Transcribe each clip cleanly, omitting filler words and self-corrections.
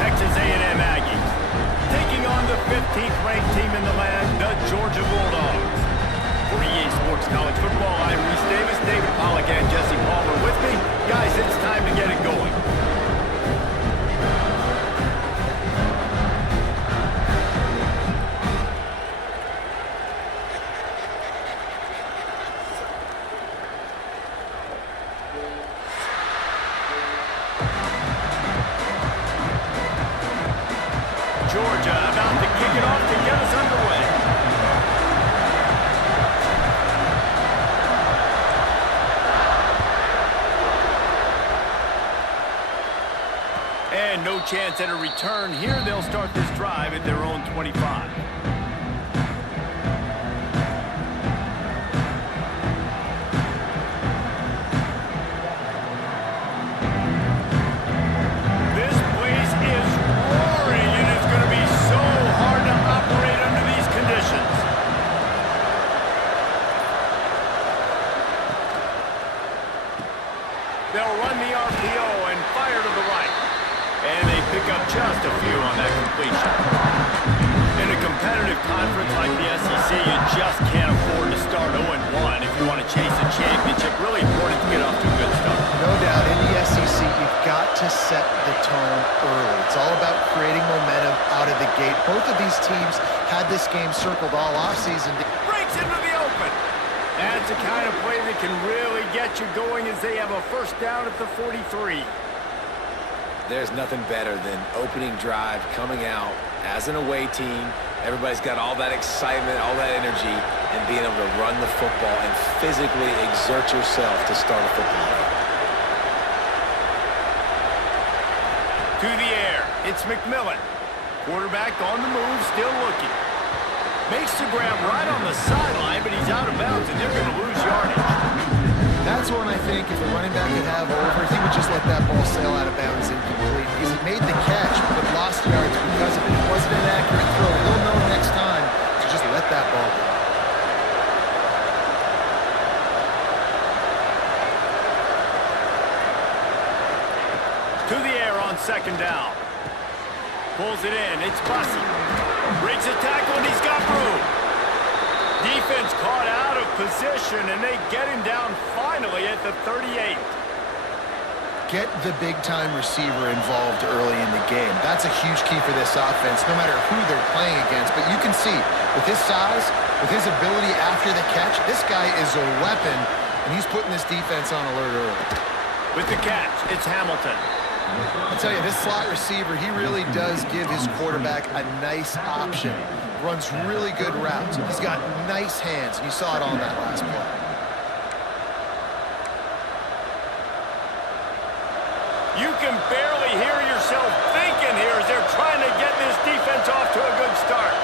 Texas A&M Aggies, taking on the 15th ranked team in the land, the Georgia Bulldogs. For EA Sports College Football, I'm Reese Davis, David Pollack, and Jesse Palmer with me. Guys, it's time to get it going. Georgia about to kick it off to get us underway. And no chance at a return here. They'll start this drive at their own 25. They'll run the RPO and fire to the right. And they pick up just a few on that completion. In a competitive conference like the SEC, you just can't afford to start 0-1 if you want to chase a championship. Really important to get off to a good start. No doubt, in the SEC, you've got to set the tone early. It's all about creating momentum out of the gate. Both of these teams had this game circled all offseason. Breaks into the open. That's the kind of play that can really get you going as they have a first down at the 43. There's nothing better than opening drive, coming out as an away team. Everybody's got all that excitement, all that energy, and being able to run the football and physically exert yourself to start a football game. To the air, it's McMillan. Quarterback on the move, still looking. Makes the grab right on the sideline, but he's out of bounds, and they're going to lose yardage. That's one I think if the running back could have over, he would just let that ball sail out of bounds incomplete. Because he made the catch, but lost yards because of it. It wasn't an accurate throw. He'll know next time to just let that ball go. To the air on second down. Pulls it in. It's Bussey. Breaks a tackle, and he's got room. Defense caught out of position, and they get him down finally at the 38. Get the big-time receiver involved early in the game. That's a huge key for this offense, no matter who they're playing against. But you can see, with his size, with his ability after the catch, this guy is a weapon, and he's putting this defense on alert early. With the catch, it's Hamilton. I'll tell you, this slot receiver, he really does give his quarterback a nice option. Runs really good routes. He's got nice hands, and you saw it on that last play. You can barely hear yourself thinking here as they're trying to get this defense off to a good start.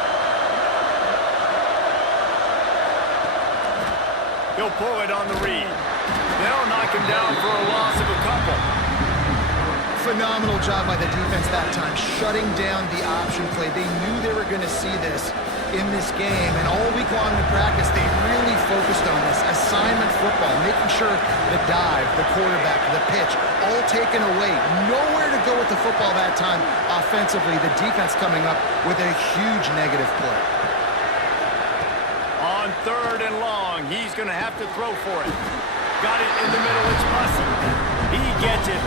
He'll pull it on the read. They'll knock him down for a loss of a couple. Phenomenal job by the defense that time, shutting down the option play. They knew they were going to see this in this game, and all week long in practice, they really focused on this assignment football, making sure the dive, the quarterback, the pitch, all taken away. Nowhere to go with the football that time offensively. The defense coming up with a huge negative play. On third and long, he's going to have to throw for it. Got it in the middle, it's Bussey. He gets it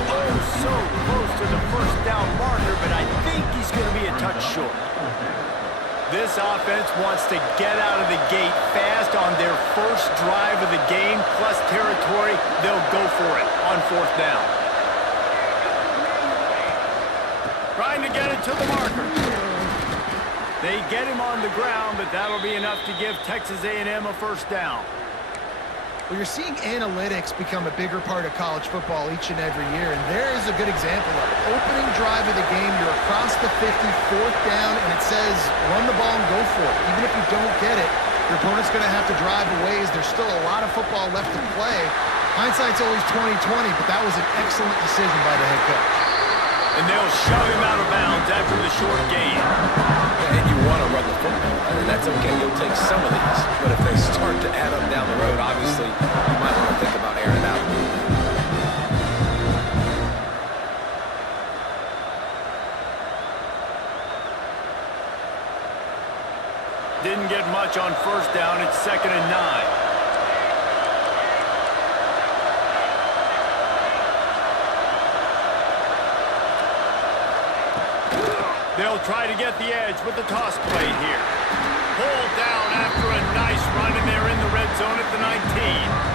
so close to the first down marker, but I think he's going to be a touch short. This offense wants to get out of the gate fast on their first drive of the game, plus territory. They'll go for it on fourth down. Trying to get it to the marker. They get him on the ground, but that'll be enough to give Texas A&M a first down. Well, you're seeing analytics become a bigger part of college football each and every year, and there is a good example of it. Opening drive of the game, you're across the 50, fourth down, and it says run the ball and go for it. Even if you don't get it, your opponent's going to have to drive away as there's still a lot of football left to play. Hindsight's always 20/20, but that was an excellent decision by the head coach. And they'll shove him out of bounds after the short gain. And you want to run the football, and that's okay. You'll take some of these, but if they start to add up down the road, obviously, you might want to think about airing it out. Didn't get much on first down. It's 2nd and 9. They'll try to get the edge with the toss play here. Pulled down after a nice run, and they're in the red zone at the 19.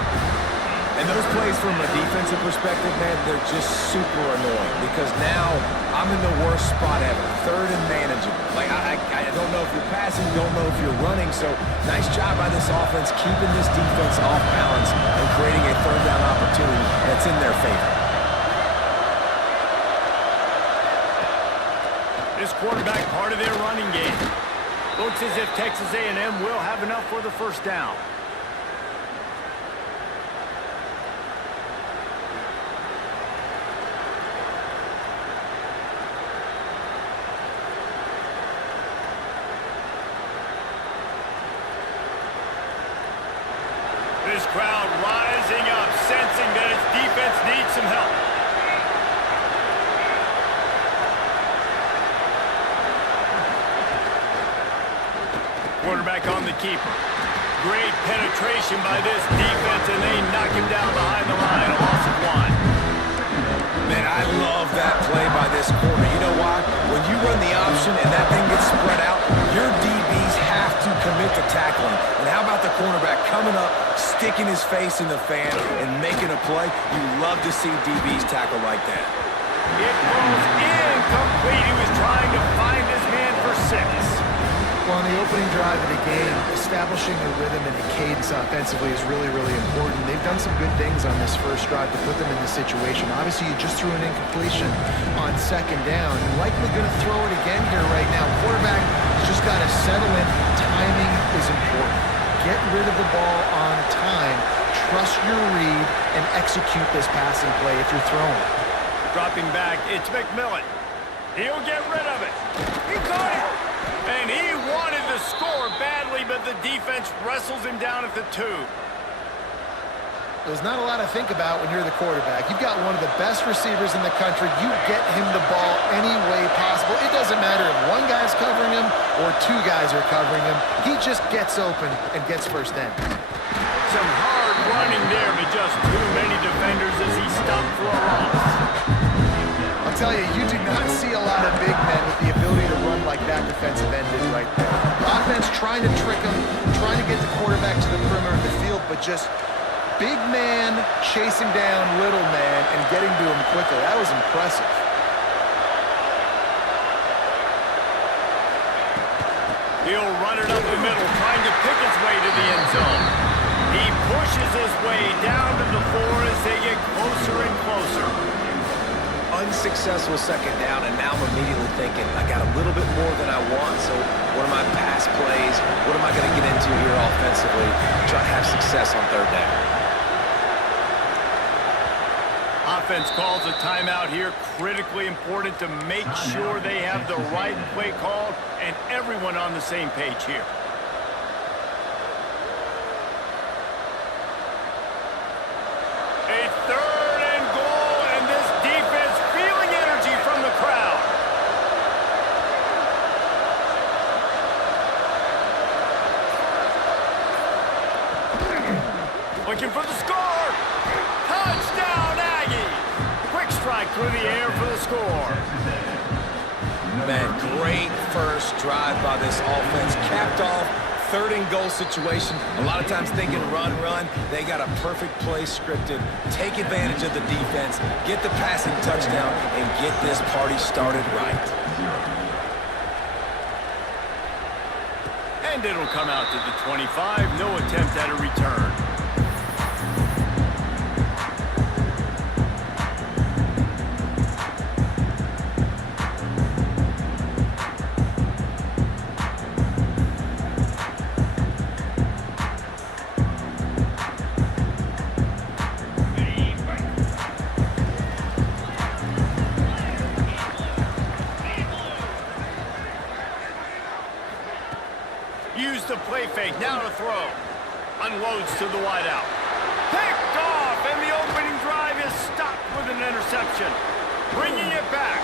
And those plays from a defensive perspective, man, they're just super annoying because now I'm in the worst spot ever, 3rd and manageable. Like, I don't know if you're passing, don't know if you're running, so nice job by this offense keeping this defense off balance and creating a 3rd down opportunity that's in their favor. This quarterback part of their running game. Looks as if Texas A&M will have enough for the first down. This crowd rising up, sensing that its defense needs some help. Quarterback on the keeper. Great penetration by this defense, and they knock him down behind the line. A loss of 1. Man, I love that play by this corner. You know why? When you run the option and that thing gets spread out, your DBs have to commit to tackling. And how about the cornerback coming up, sticking his face in the fan, and making a play? You love to see DBs tackle like that. It goes incomplete. He was trying to find his man for 6. Well, on the opening drive of the game, establishing a rhythm and a cadence offensively is really, really important. They've done some good things on this first drive to put them in this situation. Obviously, you just threw an incompletion on 2nd down. You're likely going to throw it again here right now. Quarterback has just got to settle in. Timing is important. Get rid of the ball on time. Trust your read and execute this passing play if you're throwing. Dropping back, it's McMillan. He'll get rid of it. He caught it. And he wanted to score badly, but the defense wrestles him down at the 2. There's not a lot to think about when you're the quarterback. You've got one of the best receivers in the country. You get him the ball any way possible. It doesn't matter if one guy's covering him or 2 guys are covering him. He just gets open and gets first down. Some hard running there, but just too many defenders as he stopped for a loss. I'll tell you, you do not see a lot of big men with the ability to run like that defensive end did right there. The offense trying to trick him, trying to get the quarterback to the perimeter of the field, but just big man chasing down little man and getting to him quickly. That was impressive. He'll run it up the middle, trying to pick his way to the end zone. He pushes his way down to the 4 as they get closer and closer. Unsuccessful 2nd down, and now I'm immediately thinking, I got a little bit more than I want, so what are my pass plays? What am I going to get into here offensively to try to have success on 3rd down? Offense calls a timeout here. Critically important to make sure they have the right play called and everyone on the same page here. A 3rd and goal, and this defense feeling energy from the crowd. Looking for the score. Touchdown, Aggies. Quick strike through the air for the score. Man, great first drive by this offense. Capped off, 3rd and goal situation. A lot of times thinking run. They got a perfect play scripted. Take advantage of the defense, get the passing touchdown, and get this party started right. And it'll come out to the 25. No attempt at a return. Use the play fake, now to throw. Unloads to the wideout. Picked off, and the opening drive is stopped with an interception. Bringing it back.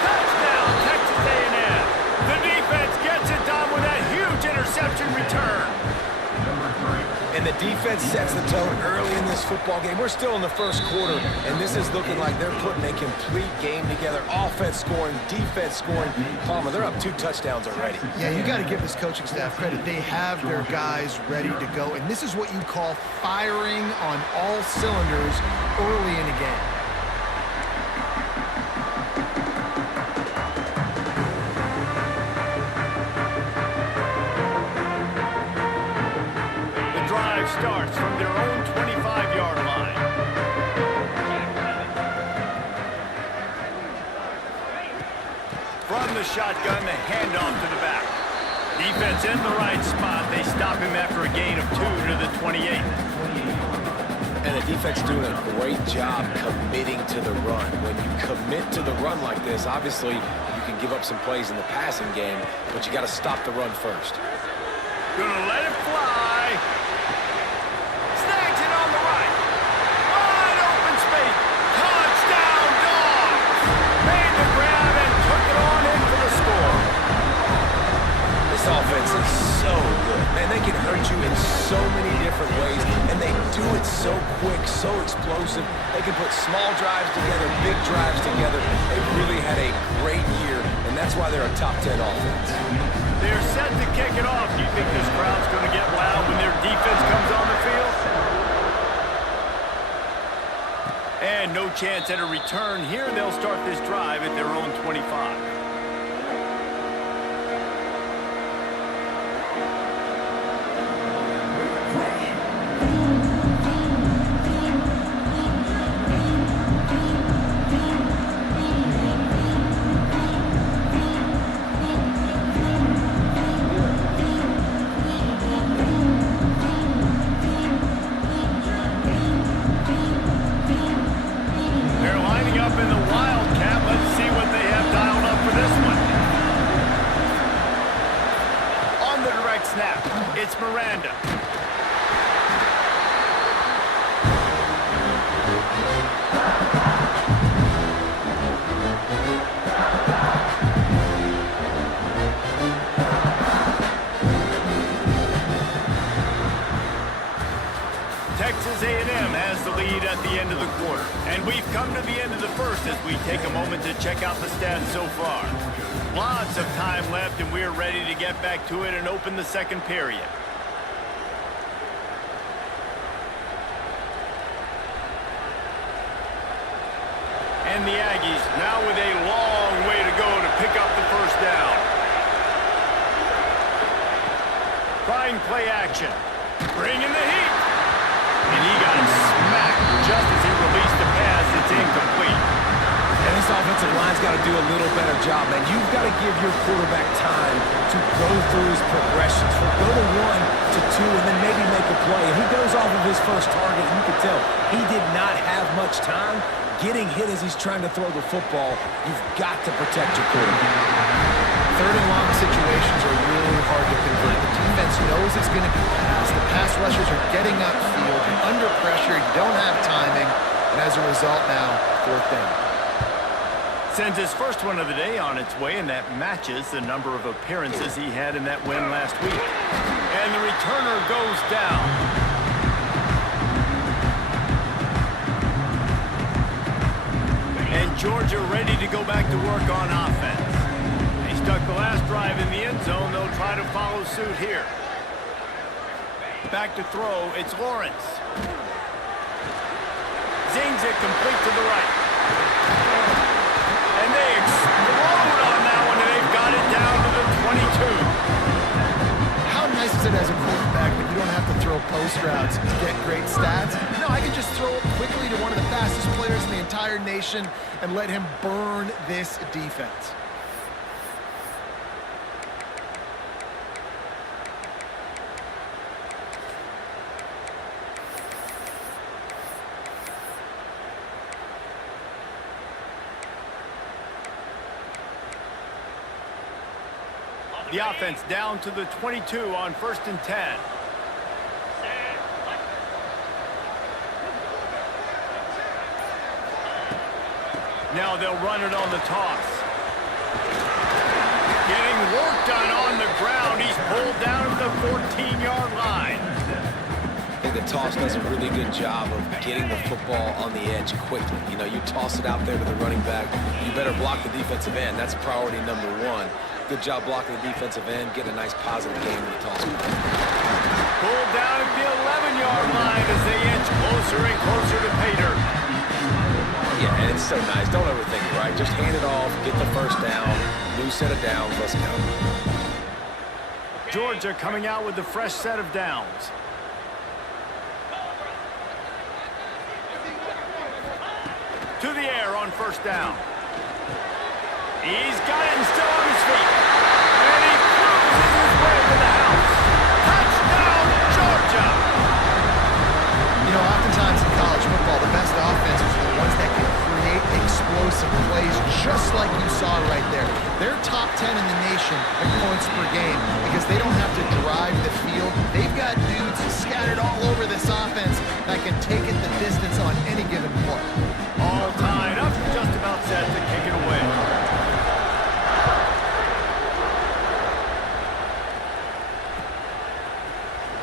Touchdown, Texas A&M. The defense gets it done with that huge interception. defense sets the tone early in this football game. We're still in the first quarter, and this is looking like they're putting a complete game together. Offense scoring, defense scoring. Palmer, they're up 2 touchdowns already. Yeah, you got to give this coaching staff credit. They have their guys ready to go, and this is what you call firing on all cylinders early in a game. Starts from their own 25-yard line. From the shotgun, the handoff to the back. Defense in the right spot. They stop him after a gain of 2 to the 28. And the defense doing a great job committing to the run. When you commit to the run like this, obviously you can give up some plays in the passing game, but you got to stop the run first. Gonna let it fly. Snags it on the right. Wide open space. Touchdown, Dogs! Made the grab and took it on in for the score. This offense is so good. Man, they can hurt you in so many different ways, and they do it so quick, so explosive. They can put small drives together, big drives together. They really had a great year, and that's why they're a top 10 offense. They're set to kick it off. Do you think this crowd's going to get loud when their defense comes on the field? And no chance at a return here. They'll start this drive at their own 25. It's Miranda. Texas A&M has the lead at the end of the quarter. And we've come to the end of the first as we take a moment to check out the stats so far. Lots of time left, and we're ready to get back to it and open the second period. And the Aggies now with a long way to go to pick up the first down. Trying play action. Bringing the heat. And he got smacked just as he released the pass. It's incomplete. And this offensive line's got to do a little better job, man. You've got to give your quarterback time to go through his progressions. Go to 1 to 2 and then maybe make a play. And he goes off of his first target, and you can tell he did not have much time. Getting hit as he's trying to throw the football, you've got to protect your quarterback. Third and long situations are really hard to convert. The defense knows it's going to be passed. The pass rushers are getting upfield. You're under pressure. You don't have timing. And as a result now, 4th down. Sends his first one of the day on its way, and that matches the number of appearances he had in that win last week. And the returner goes down. And Georgia ready to go back to work on offense. They stuck the last drive in the end zone. They'll try to follow suit here. Back to throw. It's Lawrence. Zings it complete to the right. And they explode on that one, and they've got it down to the 22. How nice is it as a quarterback when you don't have to throw post routes to get great stats? No, I can just throw it quickly to one of the fastest players in the entire nation and let him burn this defense. The offense down to the 22 on 1st and 10. Now they'll run it on the toss. Getting work done on the ground. He's pulled down to the 14-yard line. I think the toss does a really good job of getting the football on the edge quickly. You know, you toss it out there to the running back, you better block the defensive end. That's priority number one. Good job blocking the defensive end, getting a nice positive game in the toss. Pulled down at the 11-yard line as they inch closer and closer to pay dirt. Yeah, and it's so nice. Don't overthink it, right? Just hand it off, get the first down, new set of downs, let's go. Georgia coming out with the fresh set of downs. To the air on first down. He's got it and still on his feet. And he cruises his way to the house. Touchdown, Georgia! You know, oftentimes in college football, the best offenses are the ones that can create explosive plays just like you saw right there. They're top 10 in the nation in points per game because they don't have to drive the field. They've got dudes scattered all over this offense that can take it the distance on any given play. All tied up, just about set to kick it away.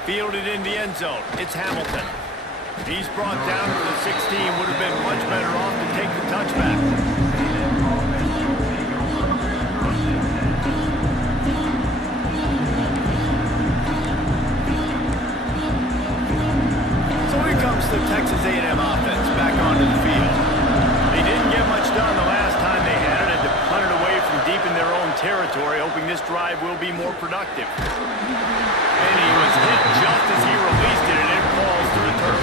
Fielded in the end zone. It's Hamilton. He's brought down to the 16. Would have been much better off to take the touchback. So here comes the Texas A&M offense back onto the field. They didn't get much done the last time they had it, and to punt it away from deep in their own territory, hoping this drive will be more productive. And he was hit just as he released it, and it falls to the turf.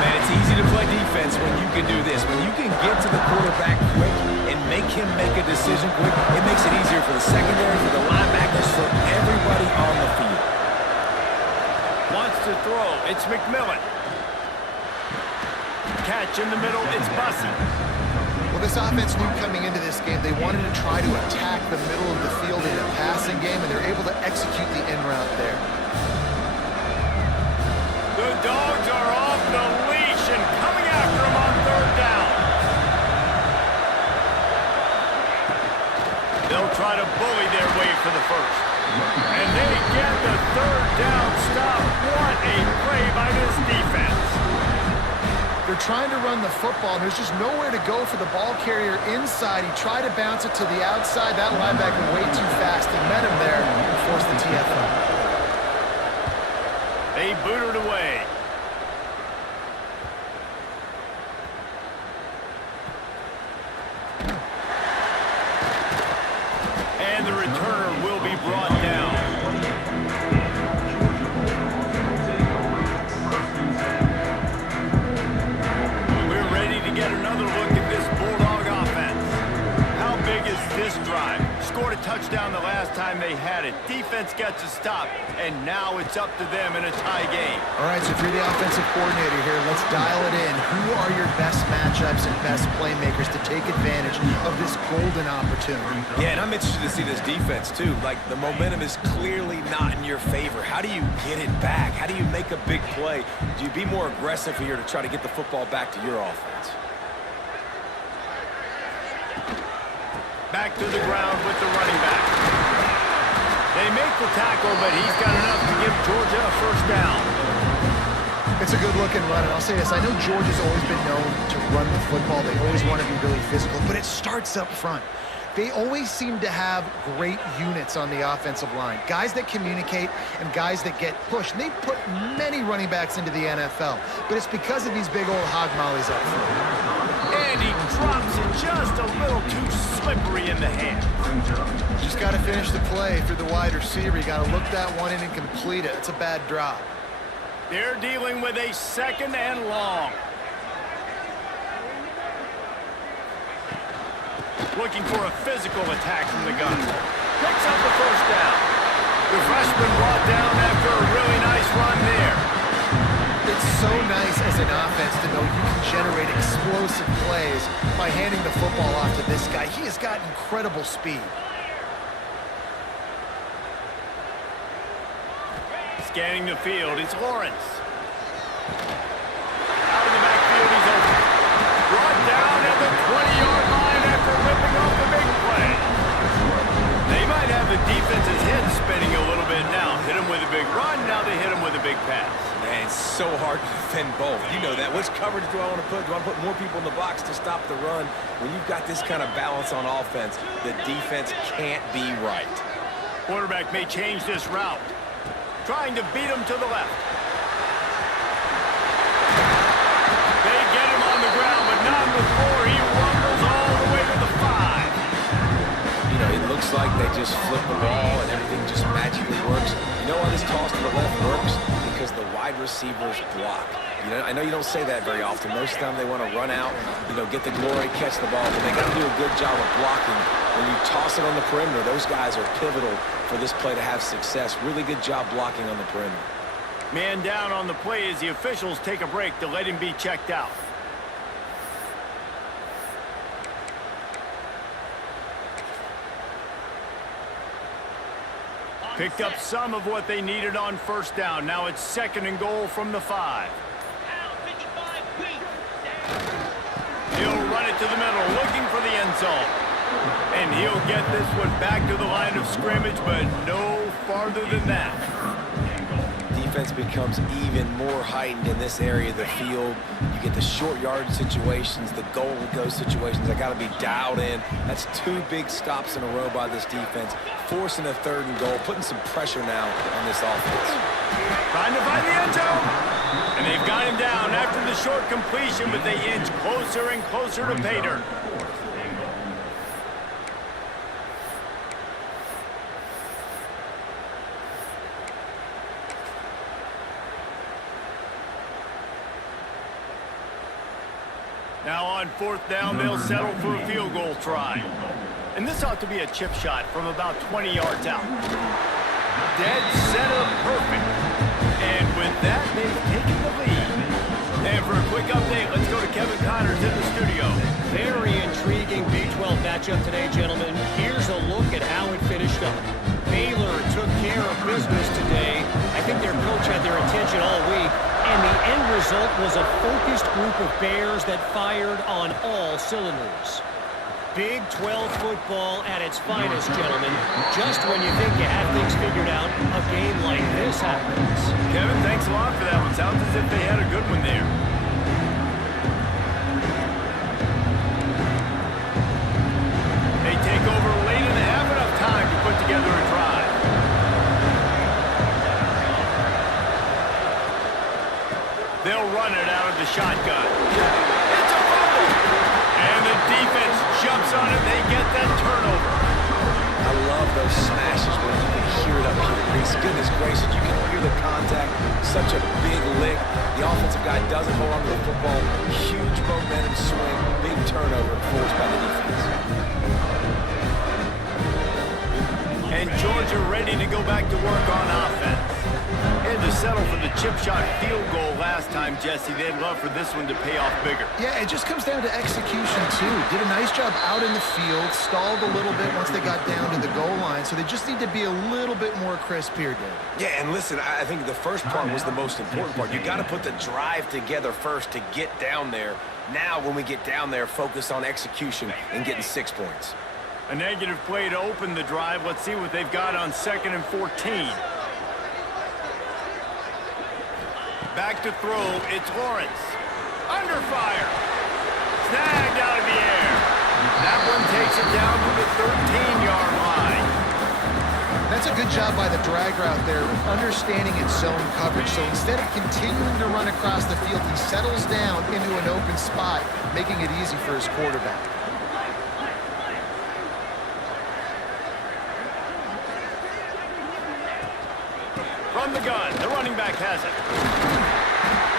Man, it's easy to play defense when you can do this. When you can get to the quarterback quick and make him make a decision quick, it makes it easier for the secondary, for the linebackers, for everybody on the field. Wants to throw. It's McMillan. Catch in the middle. It's Bussey. Well, this offense knew coming into this game they wanted to try to attack the middle of the field in a passing game, and they're able to execute the in route there. The Dogs are off the leash and coming after him on third down. They'll try to bully their way for the first. And they get the third down stop. What a play by this defense. They're trying to run the football, and there's just nowhere to go for the ball carrier inside. He tried to bounce it to the outside. That linebacker way too fast. He met him there and forced the TFL. They booted away. And the returner will be brought down. We're ready to get another look at this Bulldog offense. How big is this drive? Scored a touchdown the last time they had it. Defense gets a stop, and now it's up to them in a tie game. All right, so if you're the offensive coordinator here, let's dial it in. Who are your best matchups and best playmakers to take advantage of this golden opportunity? Yeah, and I'm interested to see this defense, too. Like, the momentum is clearly not in your favor. How do you get it back? How do you make a big play? Do you be more aggressive here to try to get the football back to your offense? Back to the ground with the running back. They make the tackle, but he's got enough to give Georgia a first down. It's a good-looking run, and I'll say this. I know Georgia's always been known to run the football. They always want to be really physical, but it starts up front. They always seem to have great units on the offensive line. Guys that communicate and guys that get pushed. And they put many running backs into the NFL, but it's because of these big old hog mollies up front. And he drops it just a little too slippery in the hand. Just got to finish the play through the wide receiver. You got to look that one in and complete it. It's a bad drop. They're dealing with a second and long. Looking for a physical attack from the gun. Picks up the first down. The freshman brought down after a really nice run there. It's so nice as an offense to know you can generate explosive plays by handing the football off to this guy. He has got incredible speed. Scanning the field, it's Lawrence. Out of the backfield, he's open. Brought down at the 20-yard line after ripping off the big play. They might have the defense's head spinning a little bit now. Hit him with a big run, now they hit him with a big pass. Man, And so hard to defend both. You know that. Which coverage do I want to put? Do I put more people in the box to stop the run? When you've got this kind of balance on offense, the defense can't be right. Quarterback may change this route. Trying to beat him to the left. They get him on the ground, but not before he rumbles all the way to the 5. You know, it looks like they just flip the ball and everything just magically works. You know why this toss to the left works? Because the wide receivers block. You know, I know you don't say that very often. Most of the time they want to run out, you know, get the glory, catch the ball, but they got to do a good job of blocking. When you toss it on the perimeter, those guys are pivotal for this play to have success. Really good job blocking on the perimeter. Man down on the play as the officials take a break to let him be checked out. Picked up some of what they needed on first down. Now it's 2nd and goal from the 5. He'll run it to the middle, looking for the end zone. And he'll get this one back to the line of scrimmage, but no farther than that. Defense becomes even more heightened in this area of the field. You get the short yardage situations, the goal-to-go situations. They got to be dialed in. That's 2 big stops in a row by this defense, forcing a 3rd and goal, putting some pressure now on this offense. Trying to find the end zone. And they've got him down after the short completion, but they inch closer and closer to pay dirt. Now on 4th down, they'll settle for a field goal try. And this ought to be a chip shot from about 20 yards out. Dead center perfect. And with that, they've taken the lead. And for a quick update, let's go to Kevin Connors in the studio. Very intriguing Big 12 matchup today, gentlemen. Here's a look at how it finished up. Baylor took care of business today. I think their coach had their attention all week. And the end result was a focused group of Bears that fired on all cylinders. Big 12 football at its finest, gentlemen. Just when you think you have things figured out, a game like this happens. Kevin, thanks a lot for that one. Sounds as if they had a good one there. They take over late and have enough time to put together a drive. They'll run it out of the shotgun. It's a fumble! And the defense jumps on it. They get that turnover. I love those smashes when you can hear it up here, Reese. Goodness gracious, you can hear the contact. Such a big lick. The offensive guy doesn't hold on to the football. Huge momentum swing. Big turnover forced by the defense. And Georgia ready to go back to work on offense. Had to settle for the chip shot field goal last time, Jesse. They'd love for this one to pay off bigger. Yeah, it just comes down to execution, too. Did a nice job out in the field, stalled a little bit once they got down to the goal line, so they just need to be a little bit more crisp here, Dave. Yeah, and listen, I think the first part was the most important part. You got to put the drive together first to get down there. Now, when we get down there, focus on execution and getting 6 points. A negative play to open the drive. Let's see what they've got on 2nd and 14. Back to throw, it's Lawrence. Under fire. Snagged out of the air. That one takes it down to the 13-yard line. That's a good job by the drag route there, understanding its zone coverage. So instead of continuing to run across the field, he settles down into an open spot, making it easy for his quarterback. From the gun, the running back has it.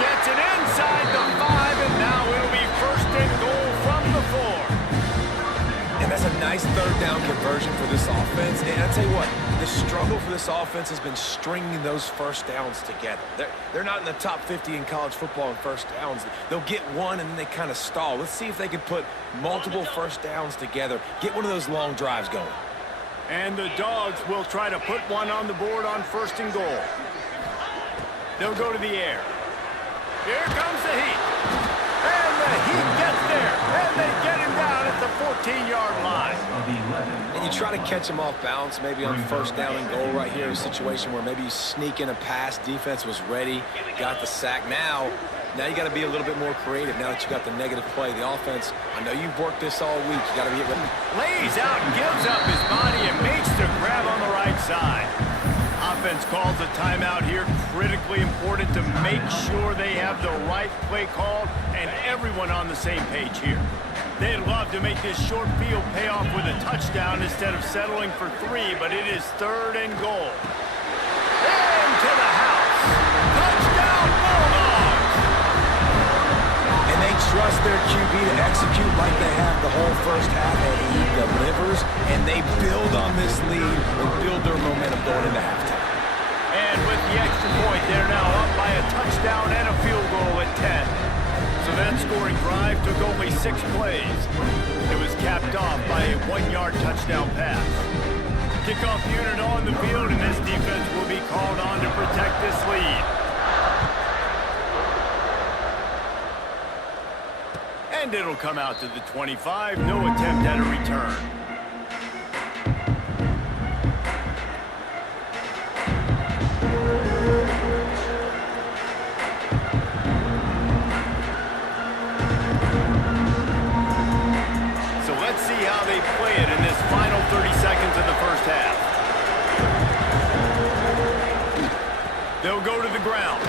Gets it inside the 5, and now it'll be 1st and goal from the 4. And that's a nice 3rd down conversion for this offense. And I'll tell you what, the struggle for this offense has been stringing those first downs together. They're not in the top 50 in college football in first downs. They'll get one, and then they kind of stall. Let's see if they can put multiple first downs together, get one of those long drives going. And the Dogs will try to put one on the board on 1st and goal. They'll go to the air. Here comes the Heat. And the Heat gets there. And they get him down at the 14-yard line. And you try to catch him off balance, maybe on first down and goal right here, a situation where maybe you sneak in a pass, defense was ready, got the sack. Now you got to be a little bit more creative now that you got the negative play. The offense, I know you've worked this all week. You got to get ready. Lays out and gives up his body and makes the grab on the right side. Offense calls a timeout here. Critically important to make sure they have the right play called and everyone on the same page here. They'd love to make this short field pay off with a touchdown instead of settling for 3, but it is 3rd and goal. Into the house. Touchdown, Bulldogs! And they trust their QB to execute like they have the whole first half, and he delivers, and they build on this lead and build their momentum going into halftime. And with the extra point, they're now up by a touchdown and a field goal at 10. So that scoring drive took only 6 plays. It was capped off by a 1-yard touchdown pass. Kickoff unit on the field, and this defense will be called on to protect this lead. And it'll come out to the 25. No attempt at a return. Play it in this final 30 seconds of the first half. They'll go to the ground.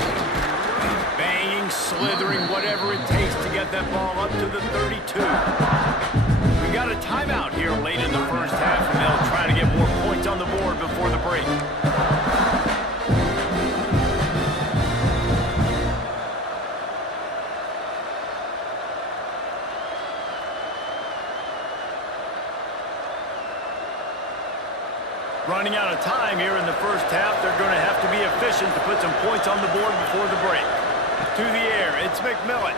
Banging, slithering, whatever it takes to get that ball up to the 32. We got a timeout here late in the first half, and they'll try to get more points on the board before the break. Running out of time here in the first half. They're going to have to be efficient to put some points on the board before the break. To the air, it's McMillan.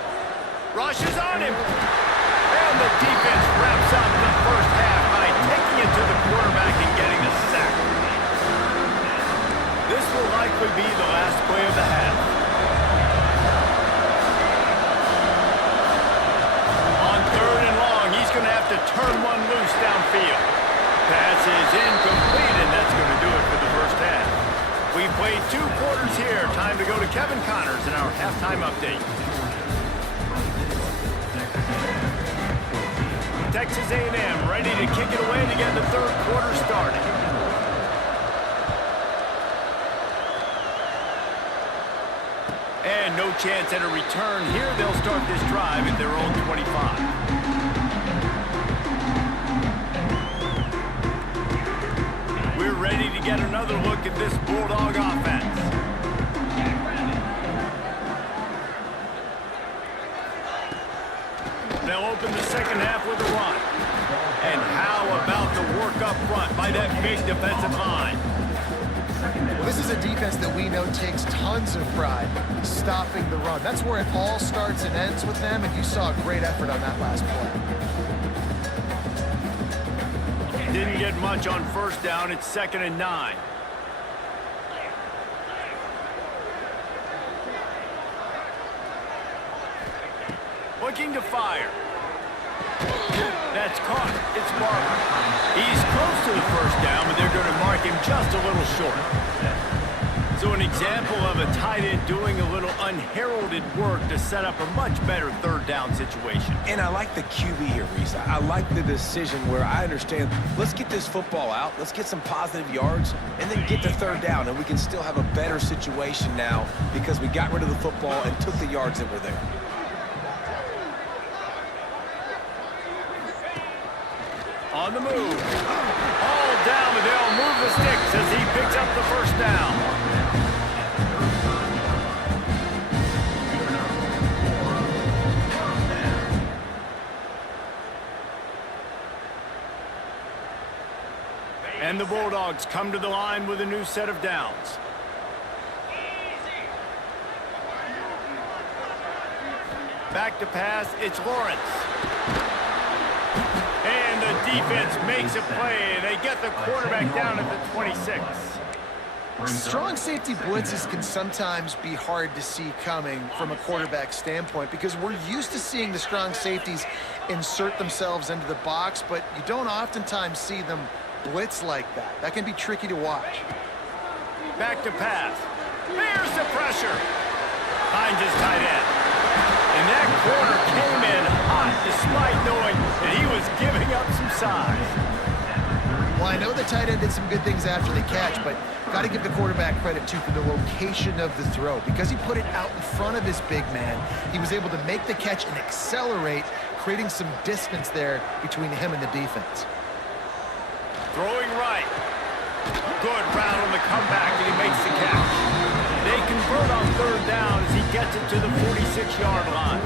Rushes on him. And the defense wraps up the first half by taking it to the quarterback and getting a sack. This will likely be the last play of the half. On 3rd and long, he's going to have to turn one loose downfield. Pass is incomplete, and that's going to do it for the first half. We've played 2 quarters here. Time to go to Kevin Connors in our halftime update. Texas A&M ready to kick it away to get the 3rd quarter started. And no chance at a return here. They'll start this drive at their own 25. We're ready to get another look at this Bulldog offense. They'll open the second half with a run. And how about the work up front by that big defensive line? Well, this is a defense that we know takes tons of pride stopping the run. That's where it all starts and ends with them, and you saw a great effort on that last play. Didn't get much on first down. It's 2nd and 9. Looking to fire. That's caught. It's Barber. He's close to the first down, but they're going to mark him just a little short. So an example of a tight end doing a little unheralded work to set up a much better 3rd down situation. And I like the QB here, Reese. I like the decision where I understand, let's get this football out, let's get some positive yards, and then get to 3rd down, and we can still have a better situation now because we got rid of the football and took the yards that were there. On the move. All down, but they'll move the sticks as he picks up the first down. And the Bulldogs come to the line with a new set of downs. Back to pass, it's Lawrence. And the defense makes a play. They get the quarterback down at the 26. Strong safety blitzes can sometimes be hard to see coming from a quarterback standpoint because we're used to seeing the strong safeties insert themselves into the box, but you don't oftentimes see them blitz like that. That can be tricky to watch. Back to pass. Here's the pressure. Finds his tight end. And that corner came in hot despite knowing that he was giving up some size. Well, I know the tight end did some good things after the catch, but got to give the quarterback credit, too, for the location of the throw. Because he put it out in front of his big man, he was able to make the catch and accelerate, creating some distance there between him and the defense. Throwing right. Good route on the comeback, and he makes the catch. They convert on third down as he gets it to the 46-yard line.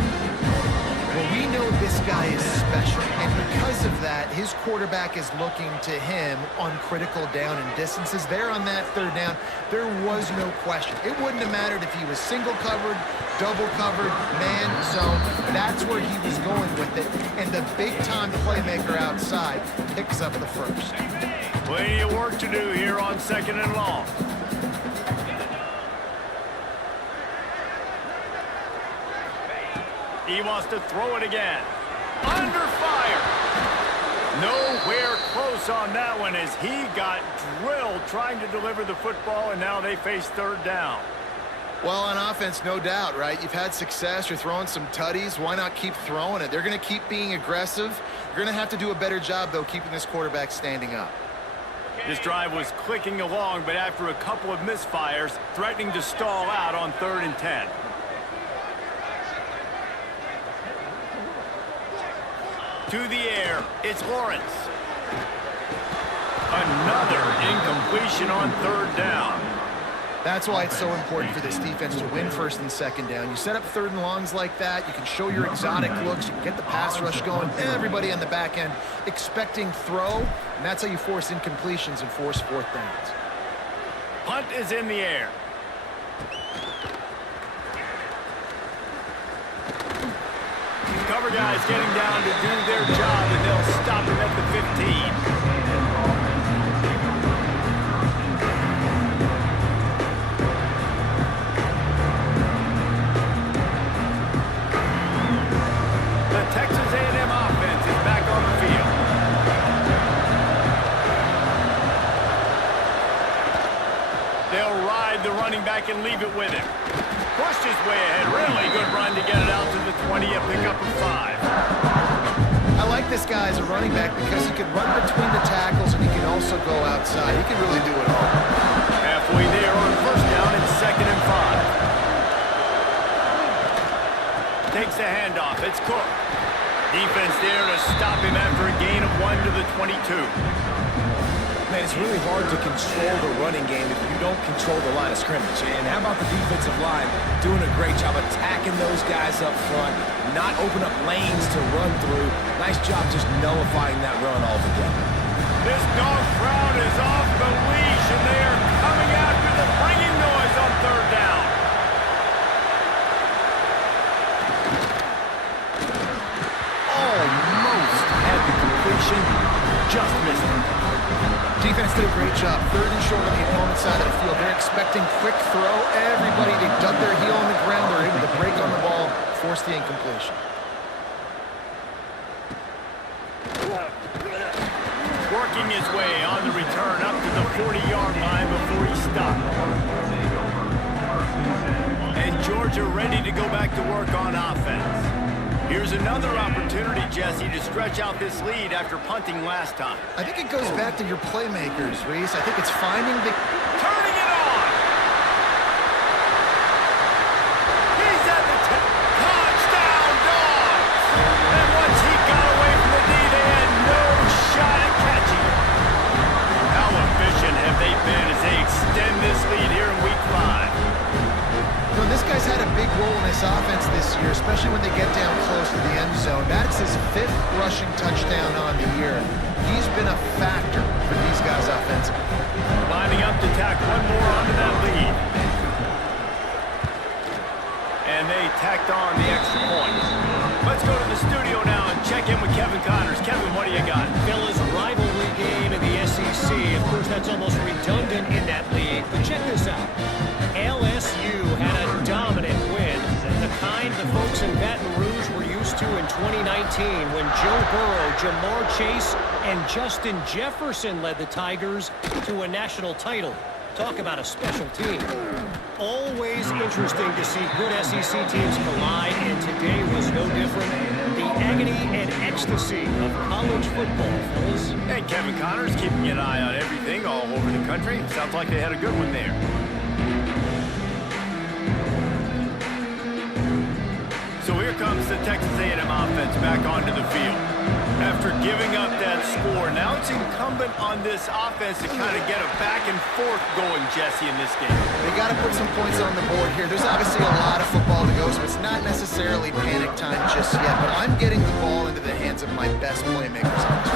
Well, we know this guy is special, and because of that, his quarterback is looking to him on critical down and distances. There on that third down, there was no question. It wouldn't have mattered if he was single covered, double covered, man zone. That's where he was going with it, and the big-time playmaker outside picks up the first. Plenty of work to do here on 2nd and long. He wants to throw it again. Under fire. Nowhere close on that one as he got drilled trying to deliver the football, and now they face third down. Well, on offense, no doubt, right? You've had success. You're throwing some tutties. Why not keep throwing it? They're going to keep being aggressive. You're going to have to do a better job, though, keeping this quarterback standing up. This drive was clicking along, but after a couple of misfires, threatening to stall out on 3rd and 10. To the air, it's Lawrence. Another incompletion on 3rd down. That's why it's so important for this defense to win 1st and 2nd down. You set up 3rd and longs like that, you can show your exotic looks, you can get the pass rush going, everybody on the back end expecting throw, and that's how you force incompletions and force 4th downs. Punt is in the air. Cover guys getting down to do their job, and they'll stop him at the 15. The Texas A&M offense is back on the field. They'll ride the running back and leave it with him. Pushed his way ahead. Really good run to get it out to the 20, a pickup of 5. I like this guy as a running back because he can run between the tackles and he can also go outside. He can really do it all. Halfway there on 1st down and 2nd and 5. Takes the handoff. It's Cook. Defense there to stop him after a gain of 1 to the 22. Man, it's really hard to control the running game if you don't control the line of scrimmage. And how about the defensive line doing a great job attacking those guys up front, not open up lanes to run through. Nice job just nullifying that run altogether. This dog crowd is off the leash, and they are coming after the bringing noise on 3rd down. Almost had the completion, just missed it. Defense did a great job. 3rd and short on the opponent's side of the field. They're expecting quick throw. Everybody, they dug their heel on the ground. They're able to break on the ball, force the incompletion. Working his way on the return up to the 40-yard line before he stopped. And Georgia ready to go back to work on offense. Here's another opportunity, Jesse, to stretch out this lead after punting last time. I think it goes back to your playmakers, Reese. I think it's finding the... Turning it on! He's at the touchdown, Dogs! And once he got away from the knee, they had no shot at catching it. How efficient have they been as they extend this lead here in Week 5? Well, this guy's had a big role in this offense this year, especially when they get down close to the end zone. That's his 5th rushing touchdown on the year. He's been a factor for these guys offensively. Lining up to tack one more onto that lead. And they tacked on the extra point. Let's go to the studio now and check in with Kevin Connors. Kevin, what do you got? Fellas, rivalry game in the SEC. Of course, that's almost redundant in that league. But check this when Joe Burrow, Jamar Chase, and Justin Jefferson led the Tigers to a national title. Talk about a special team. Always interesting to see good SEC teams collide, and today was no different. The agony and ecstasy of college football, fellas. And Kevin Connors keeping an eye on everything all over the country. Sounds like they had a good one there. So here comes the Texas A&M offense back onto the field. After giving up that score, now it's incumbent on this offense to kind of get a back and forth going, Jesse, in this game. They got to put some points on the board here. There's obviously a lot of football to go, so it's not necessarily panic time just yet, but I'm getting the ball into the hands of my best playmakers on this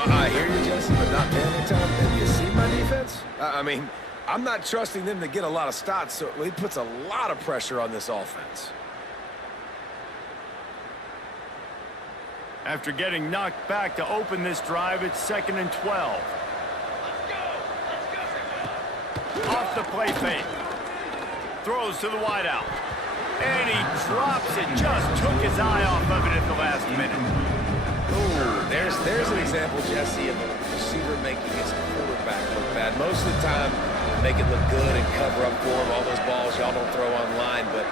field. I hear you, Jesse, but not panic time. And you see my defense? I mean, I'm not trusting them to get a lot of stops, so it puts a lot of pressure on this offense. After getting knocked back to open this drive, it's 2nd and 12. Off the play fake. Throws to the wideout. And he drops it. Just took his eye off of it at the last minute. Ooh, there's an example, Jesse, of a receiver making his quarterback look bad. Most of the time, make it look good and cover up for him. All those balls y'all don't throw online, but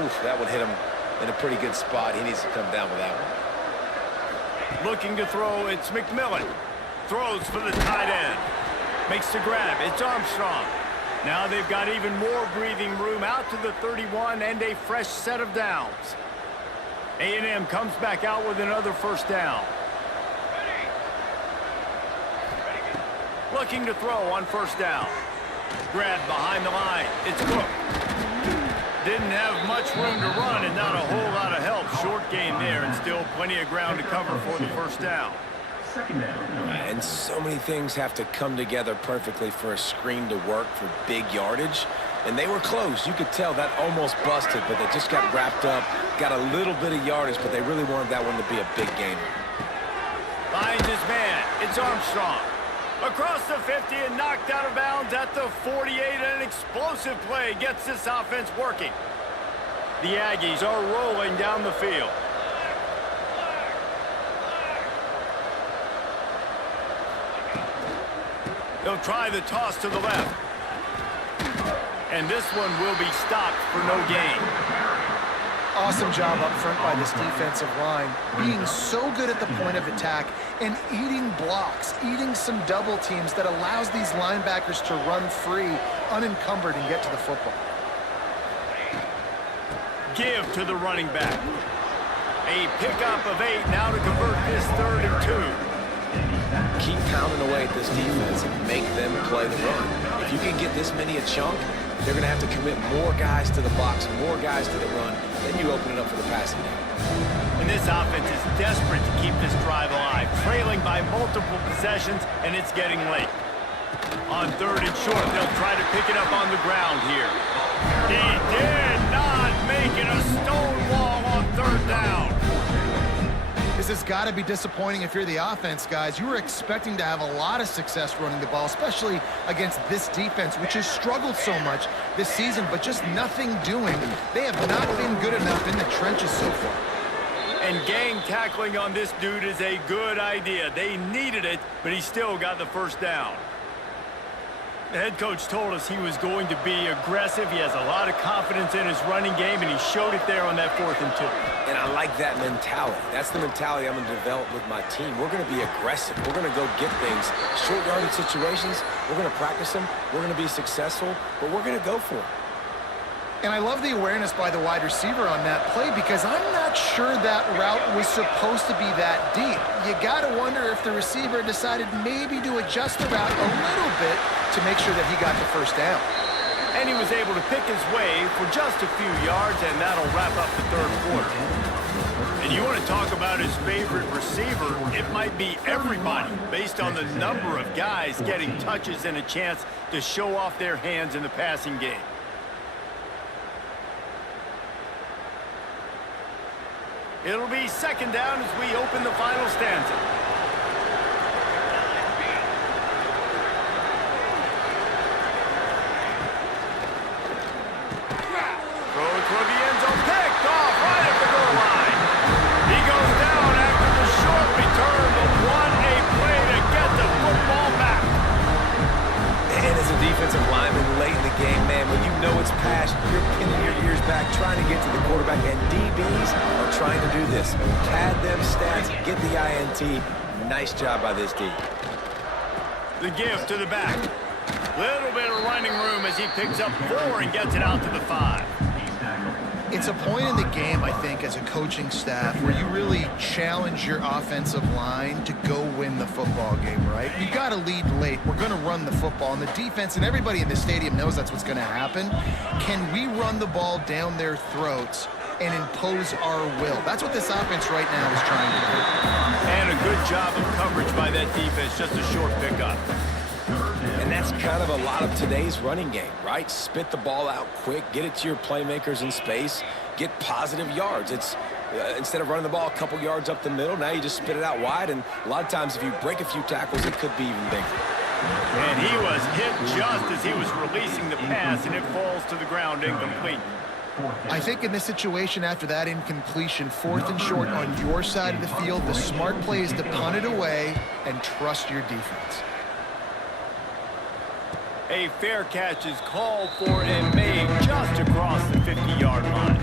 oof, that would hit him in a pretty good spot. He needs to come down with that one. Looking to throw, it's McMillan. Throws for the tight end. Makes the grab, it's Armstrong. Now they've got even more breathing room out to the 31 and a fresh set of downs. A&M comes back out with another first down. Looking to throw on first down. Grab behind the line, it's Cook. Didn't have much room to run and not a whole lot of help. Short gain there and still plenty of ground to cover for the first down. And so many things have to come together perfectly for a screen to work for big yardage. And they were close. You could tell that almost busted, but they just got wrapped up, got a little bit of yardage, but they really wanted that one to be a big gainer. Finds his man. It's Armstrong. Across the 50 and knocked out of bounds at the 48. An explosive play gets this offense working. The Aggies are rolling down the field. They'll try the toss to the left. And this one will be stopped for no gain. Awesome job up front by this defensive line, being so good at the point of attack and eating blocks, eating some double teams that allows these linebackers to run free, unencumbered, and get to the football. Give to the running back. A pickup of 8 now to convert this 3rd and 2. Keep pounding away at this defense and make them play the run. If you can get this many a chunk, they're going to have to commit more guys to the box, more guys to the run. Then you open it up for the passing game. And this offense is desperate to keep this drive alive, trailing by multiple possessions, and it's getting late. On 3rd and short, they'll try to pick it up on the ground here. He did not make it a stone wall on 3rd down. This has got to be disappointing if you're the offense, guys. You were expecting to have a lot of success running the ball, especially against this defense, which has struggled so much this season, but just nothing doing. They have not been good enough in the trenches so far. And gang tackling on this dude is a good idea. They needed it, but he still got the first down. The head coach told us he was going to be aggressive. He has a lot of confidence in his running game, and he showed it there on that 4th and 2. And I like that mentality. That's the mentality I'm going to develop with my team. We're going to be aggressive. We're going to go get things. Short yardage situations, we're going to practice them. We're going to be successful, but we're going to go for it. And I love the awareness by the wide receiver on that play because I'm not sure that route was supposed to be that deep. You got to wonder if the receiver decided maybe to adjust the route a little bit to make sure that he got the first down. And he was able to pick his way for just a few yards, and that'll wrap up the 3rd quarter. And you want to talk about his favorite receiver, it might be everybody based on the number of guys getting touches and a chance to show off their hands in the passing game. It'll be 2nd down as we open the final stanza. Throw toward the end zone, picked off right at the goal line. He goes down defensive lineman late in the game, man, when you know it's past, you're pinning your ears back, trying to get to the quarterback, and DBs are trying to do this. Pad them stats, get the INT. Nice job by this D. The give to the back. Little bit of running room as he picks up 4 and gets it out to the 5. It's a point in the game, I think, as a coaching staff where you really challenge your offensive line to go win the football game, right? You got to lead late. We're going to run the football. And the defense and everybody in the stadium knows that's what's going to happen. Can we run the ball down their throats and impose our will? That's what this offense right now is trying to do. And a good job of coverage by that defense. Just a short pickup. And that's kind of a lot of today's running game, right? Spit the ball out quick, get it to your playmakers in space, get positive yards. It's instead of running the ball a couple yards up the middle, now you just spit it out wide, and a lot of times if you break a few tackles, it could be even bigger. And he was hit just as he was releasing the pass, and it falls to the ground incomplete. I think in this situation, after that incompletion, 4th and short on your side of the field, the smart play is to punt it away and trust your defense. A fair catch is called for and made just across the 50-yard line.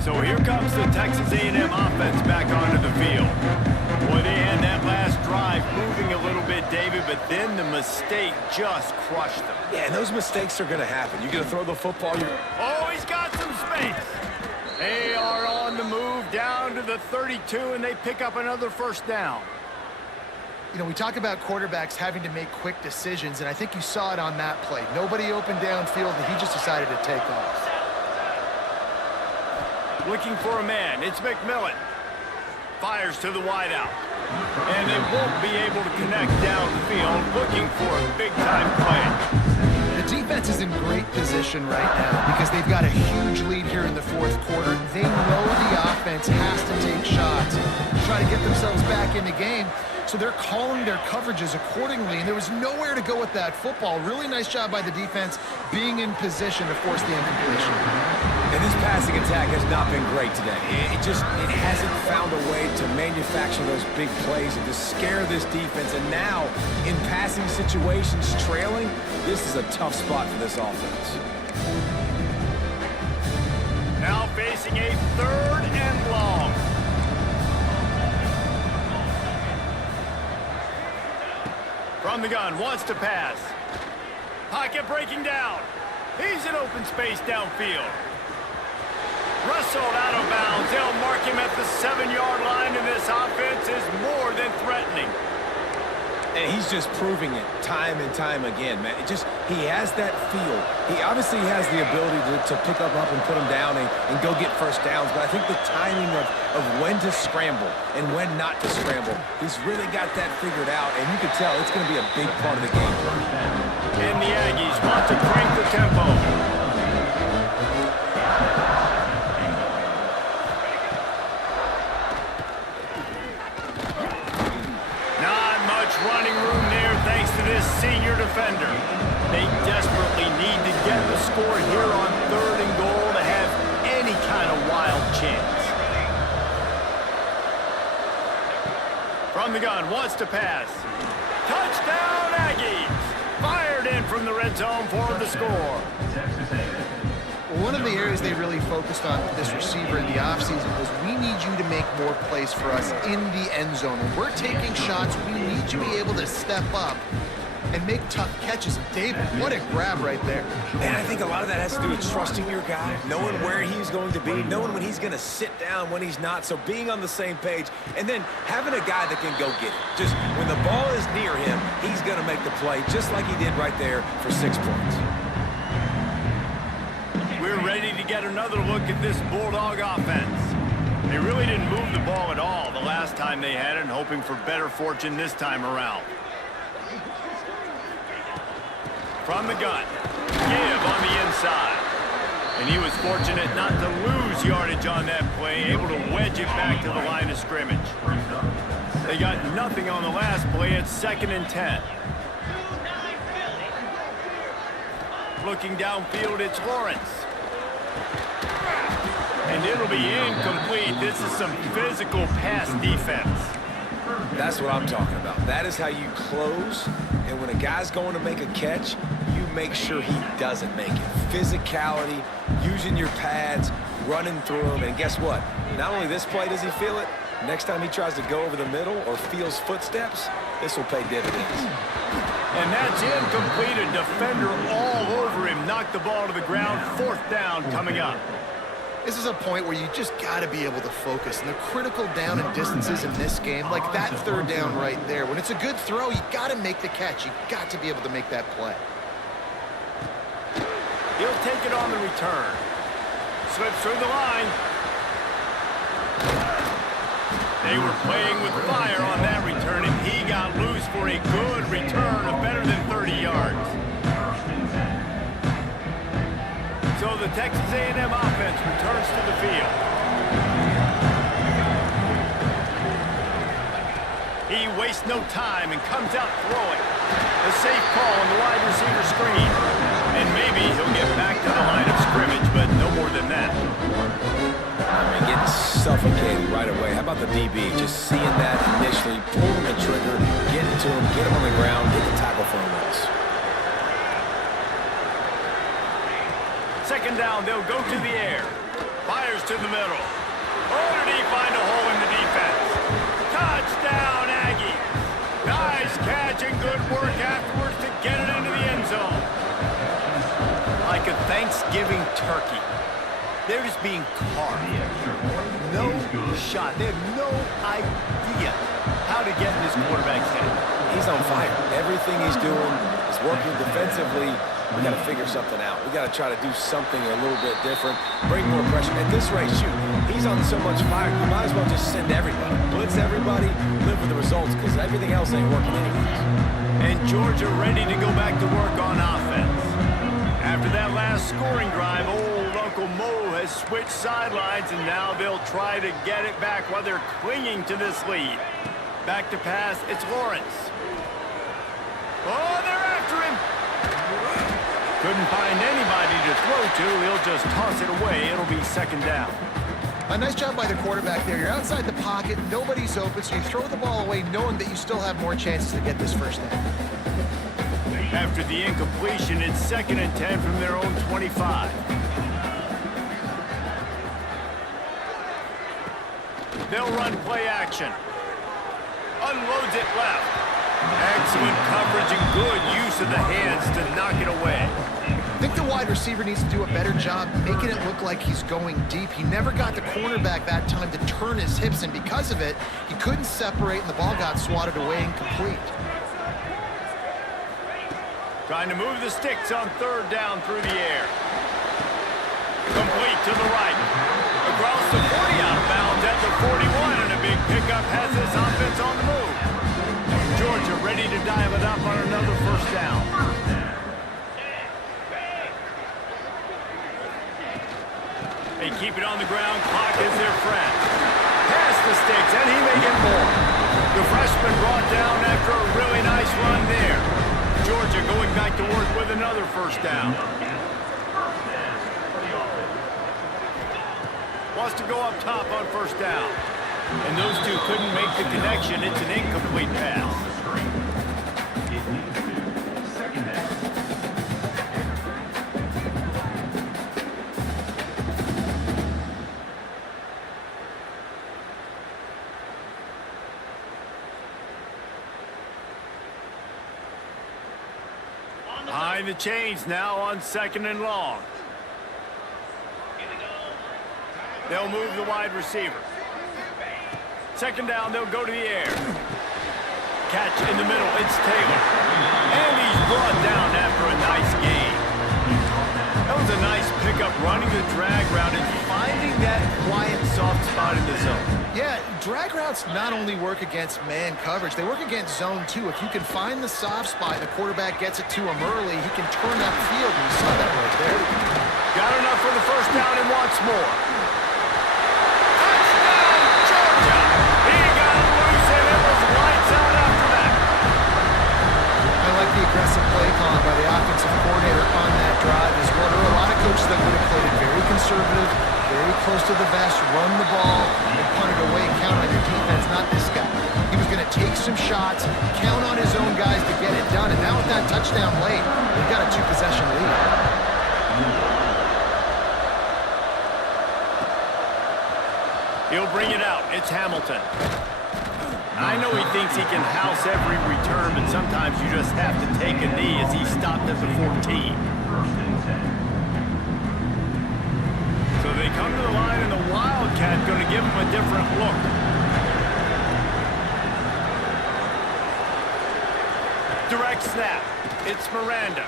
So here comes the Texas A&M offense back onto the field. Boy, they had that last drive moving a little bit, David, but then the mistake just crushed them. Yeah, and those mistakes are going to happen. You're going to throw the football. Oh, he's got some space. They are on the move down to the 32, and they pick up another first down. You know, we talk about quarterbacks having to make quick decisions, and I think you saw it on that play. Nobody open downfield, and he just decided to take off. Looking for a man. It's McMillan. Fires to the wideout. And they won't be able to connect down the field, looking for a big-time play. The defense is in great position right now because they've got a huge lead here in the 4th quarter. They know the offense has to take shots to try to get themselves back in the game. So they're calling their coverages accordingly, and there was nowhere to go with that football. Really nice job by the defense being in position to force the incompletion. And this passing attack has not been great today. It hasn't found a way to manufacture those big plays and to scare this defense. And now, in passing situations, trailing, this is a tough spot for this offense. Now facing a 3rd and long. From the gun, wants to pass. Pocket breaking down. He's in open space downfield. Wrestled out of bounds. They'll mark him at the 7-yard line, and this offense is more than threatening. And he's just proving it time and time again, man. He has that feel. He obviously has the ability to pick up and put him down and go get first downs, but I think the timing of when to scramble and when not to scramble, he's really got that figured out, and you can tell it's going to be a big part of the game. And the Aggies want to crank the tempo. Running room there thanks to this senior defender. They desperately need to get the score here on 3rd and goal to have any kind of wild chance. From the gun, wants to pass. Touchdown Aggies! Fired in from the red zone for the score. One of the areas they really focused on this receiver in the offseason was we need you to make more plays for us in the end zone. When we're taking shots, we need you to be able to step up and make tough catches. David, what a grab right there. And I think a lot of that has to do with trusting your guy, knowing where he's going to be, knowing when he's going to sit down, when he's not, so being on the same page, and then having a guy that can go get it. Just when the ball is near him, he's going to make the play, just like he did right there for 6 points. We're ready to get another look at this Bulldog offense. They really didn't move the ball at all the last time they had it, and hoping for better fortune this time around. From the gun, give on the inside. And he was fortunate not to lose yardage on that play, able to wedge it back to the line of scrimmage. They got nothing on the last play. It's 2nd and 10. Looking downfield, it's Lawrence. And it'll be incomplete. This is some physical pass defense. That's what I'm talking about. That is how you close. And when a guy's going to make a catch, you make sure he doesn't make it. Physicality, using your pads, running through them. And guess what? Not only this play does he feel it, next time he tries to go over the middle or feels footsteps, this will pay dividends. And that's incomplete. A defender all over him. Knocked the ball to the ground. 4th down coming up. This is a point where you just got to be able to focus. And the critical down and distances in this game, like that 3rd down right there, when it's a good throw, you got to make the catch. You got to be able to make that play. He'll take it on the return. Slips through the line. They were playing with fire on that return, and he got loose for a good return of better than 30 yards. So the Texas A&M offense returns to the field. He wastes no time and comes out throwing. A safe call on the wide receiver screen. And maybe he'll get back to the line of scrimmage, but no more than that. Getting suffocated right away. How about the DB? Just seeing that initially, pulling the trigger, getting to him, get him on the ground, get the tackle for a loss. 2nd down, they'll go to the air. Fires to the middle. Oh, did he find a hole in the defense? Touchdown, Aggies. Nice catch and good work afterwards to get it into the end zone. Like a Thanksgiving turkey. They're just being carved. No shot. They have no idea how to get in this quarterback's head. He's on fire. Everything he's doing is working defensively. We got to figure something out. We got to try to do something a little bit different. Bring more pressure. At this rate, shoot, he's on so much fire, you might as well just send everybody. Blitz everybody, live with the results, because everything else ain't working anyways. And Georgia ready to go back to work on offense. After that last scoring drive, old Uncle Mo has switched sidelines, and now they'll try to get it back while they're clinging to this lead. Back to pass, it's Lawrence. Oh, they're after him. Couldn't find anybody to throw to. He'll just toss it away. It'll be 2nd down. A nice job by the quarterback there. You're outside the pocket, nobody's open, so you throw the ball away knowing that you still have more chances to get this 1st down. After the incompletion, it's 2nd and 10 from their own 25. They'll run play action. Unloads it left. Excellent coverage and good use of the hands to knock it away. I think the wide receiver needs to do a better job making it look like he's going deep. He never got the cornerback that time to turn his hips, and because of it, he couldn't separate, and the ball got swatted away incomplete. Trying to move the sticks on 3rd down through the air. Complete to the right. Across the 40, out of bounds at the 41, and a big pickup has this offense on the move. Georgia ready to dial it up on another 1st down. They keep it on the ground. Clock is their friend. Pass the sticks, and he may get more. The freshman brought down after a really nice run there. Georgia going back to work with another 1st down. Wants to go up top on 1st down. And those two couldn't make the connection. It's an incomplete pass. Behind the chains now on 2nd and long. They'll move the wide receiver. 2nd down, they'll go to the air. Catch in the middle, it's Taylor. And he's brought down after a nice gain. That was a nice pickup, running the drag route and finding that quiet, soft spot in the zone. Yeah, drag routes not only work against man coverage, they work against zone too. If you can find the soft spot and the quarterback gets it to him early, he can turn that field, and you saw that right there. Got enough for the 1st down and wants more. Touchdown, Georgia! He got loose, and it was the offensive coordinator on that drive is what are a lot of coaches that would have played it very conservative, very close to the vest, run the ball, and punt it away, count on your defense, not this guy. He was going to take some shots, count on his own guys to get it done, and now with that touchdown late, they've got a 2-possession lead. He'll bring it out. It's Hamilton. I know he thinks he can house every return, but sometimes you just have to take a knee as he stopped at the 14. So they come to the line, and the Wildcat going to give him a different look. Direct snap. It's Miranda.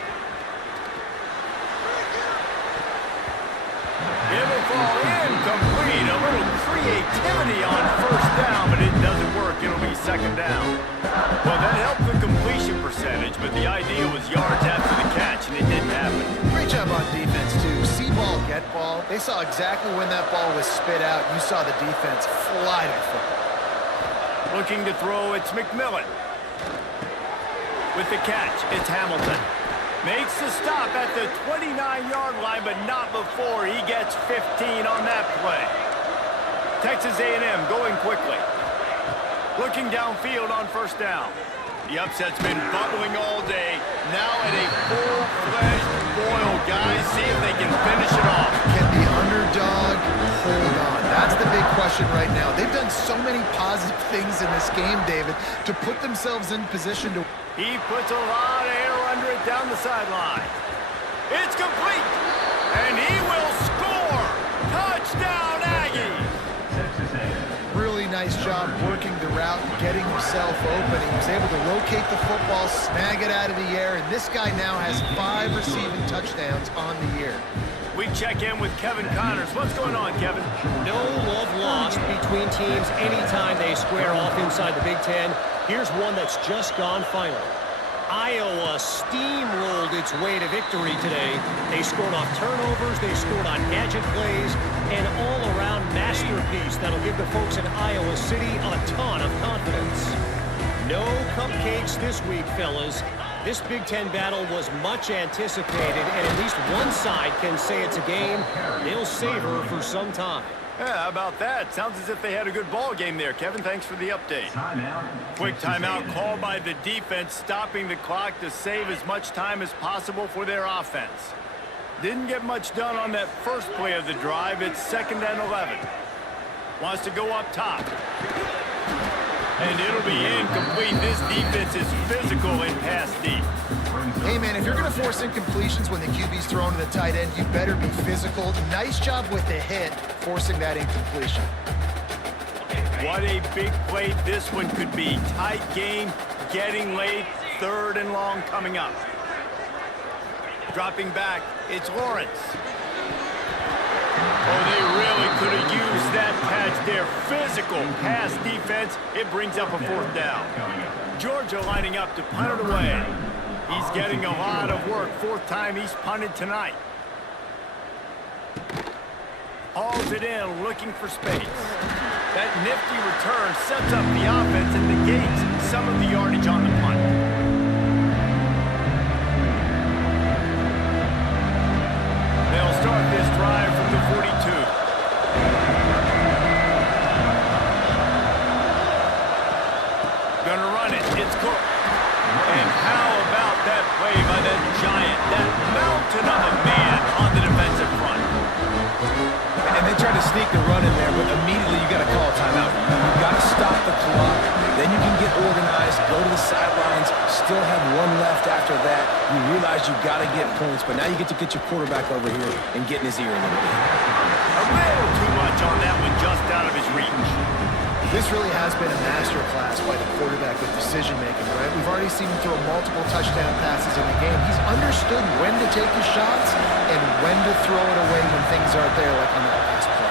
It'll fall incomplete. A little creativity on first down, but it doesn't work. It'll be second down. Well, that helped the completion percentage, but the idea was yards after the catch, and it didn't happen. Great job on defense, too. See ball, get ball. They saw exactly when that ball was spit out. You saw the defense fly to the football. Looking to throw, it's McMillan. With the catch, it's Hamilton. Makes the stop at the 29-yard line, but not before he gets 15 on that play. Texas A&M going quickly. Looking downfield on first down. The upset's been bubbling all day. Now at a full-fledged boil, guys. See if they can finish it off. Can the underdog hold on? That's the big question right now. They've done so many positive things in this game, David, to put themselves in position to... He puts a lot of air under it down the sideline. It's complete, and he will score. Touchdown, Aggies. Really nice job working the route and getting himself open. He was able to locate the football, snag it out of the air, and this guy now has 5 receiving touchdowns on the year. We check in with Kevin Connors. What's going on, Kevin? No love lost between teams anytime they square off inside the Big Ten. Here's one that's just gone final. Iowa steamrolled its way to victory today. They scored off turnovers, they scored on gadget plays, an all-around masterpiece that'll give the folks in Iowa City a ton of confidence. No cupcakes this week, fellas. This Big Ten battle was much anticipated, and at least one side can say it's a game they'll savor for some time. Yeah, how about that? Sounds as if they had a good ball game there, Kevin. Thanks for the update. Quick timeout called by the defense, stopping the clock to save as much time as possible for their offense. Didn't get much done on that first play of the drive. It's 2nd and 11. Wants to go up top. And it'll be incomplete. This defense is physical in pass deep. Hey, man, if you're going to force incompletions when the QB's thrown to the tight end, you better be physical. Nice job with the hit, forcing that incompletion. What a big play this one could be. Tight game, getting late, 3rd and long coming up. Dropping back, it's Lawrence. Oh, they really could have used that catch there. Physical pass defense. It brings up a 4th down. Georgia lining up to punt it away. He's getting a lot of work. 4th time he's punted tonight. Hauls it in, looking for space. That nifty return sets up the offense and negates some of the yardage on the punt. They'll start this drive from the 42. Gonna run it. It's Cook. And how about that play by that giant, that mountain of a man on the defensive front? And they tried to sneak the run in there, but immediately you got to call a timeout. You've got to stop the clock. Then you can get organized, go to the sidelines, still have one left after that. You realize you've got to get points, but now you get to get your quarterback over here and get in his ear a little bit. A little too much on that one, just out of his reach. This really has been a masterclass by the quarterback with decision-making, right? We've already seen him throw multiple touchdown passes in the game. He's understood when to take his shots and when to throw it away when things aren't there, like on that last play.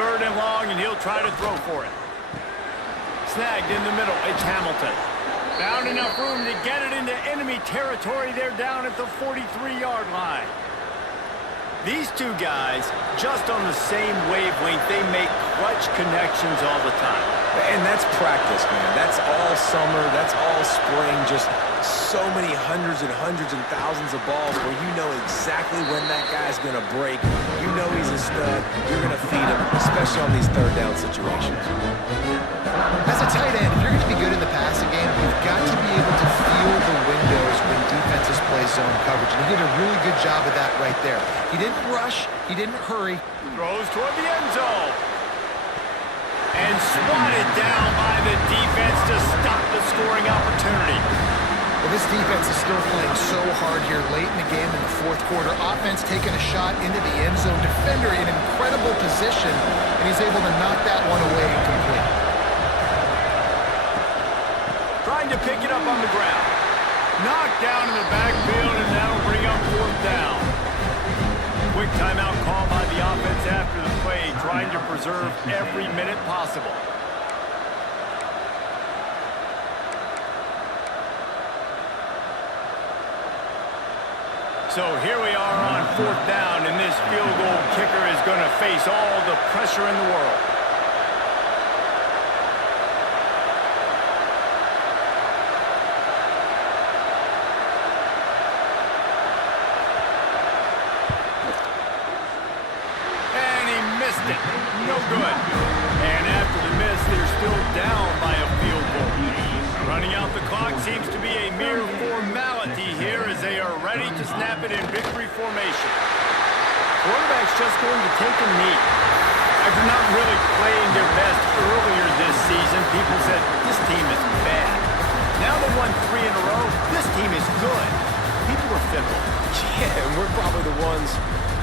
Third and long, and he'll try to throw for it. Snagged in the middle. It's Hamilton. Found enough room to get it into enemy territory. They're down at the 43-yard line. These two guys, just on the same wavelength, they make clutch connections all the time. And that's practice, man. That's all summer. That's all spring. Just so many hundreds and thousands of balls where you know exactly when that guy's going to break. You know he's a stud. You're going to feed him, especially on these third down situations. As a tight end, if you're going to be good in the passing game, you've got to be able to feel the windows when defenses play zone coverage. And he did a really good job of that right there. He didn't rush. He didn't hurry. Throws toward the end zone. And swatted down by the defense to stop the scoring opportunity. Well, this defense is still playing so hard here late in the game in the fourth quarter. Offense taking a shot into the end zone. Defender in incredible position, and he's able to knock that one away incomplete. Trying to pick it up on the ground. Knocked down in the backfield, and that'll bring up fourth down. Quick timeout call by the offense after the play, trying to preserve every minute possible. So here we are on fourth down, and this field goal kicker is going to face all the pressure in the world. And he missed it. No good. And after the miss, they're still down by a field goal. Running out the clock seems to be a mere formality here as they are ready to snap it in victory formation. Quarterback's just going to take a knee. After not really playing their best earlier this season, people said, this team is bad. Now they won 3 in a row. This team is good. People were fickle. Yeah, and we're probably the ones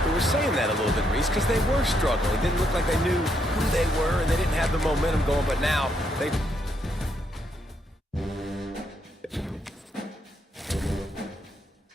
who were saying that a little bit, Reese, because they were struggling. It didn't look like they knew who they were, and they didn't have the momentum going, but now they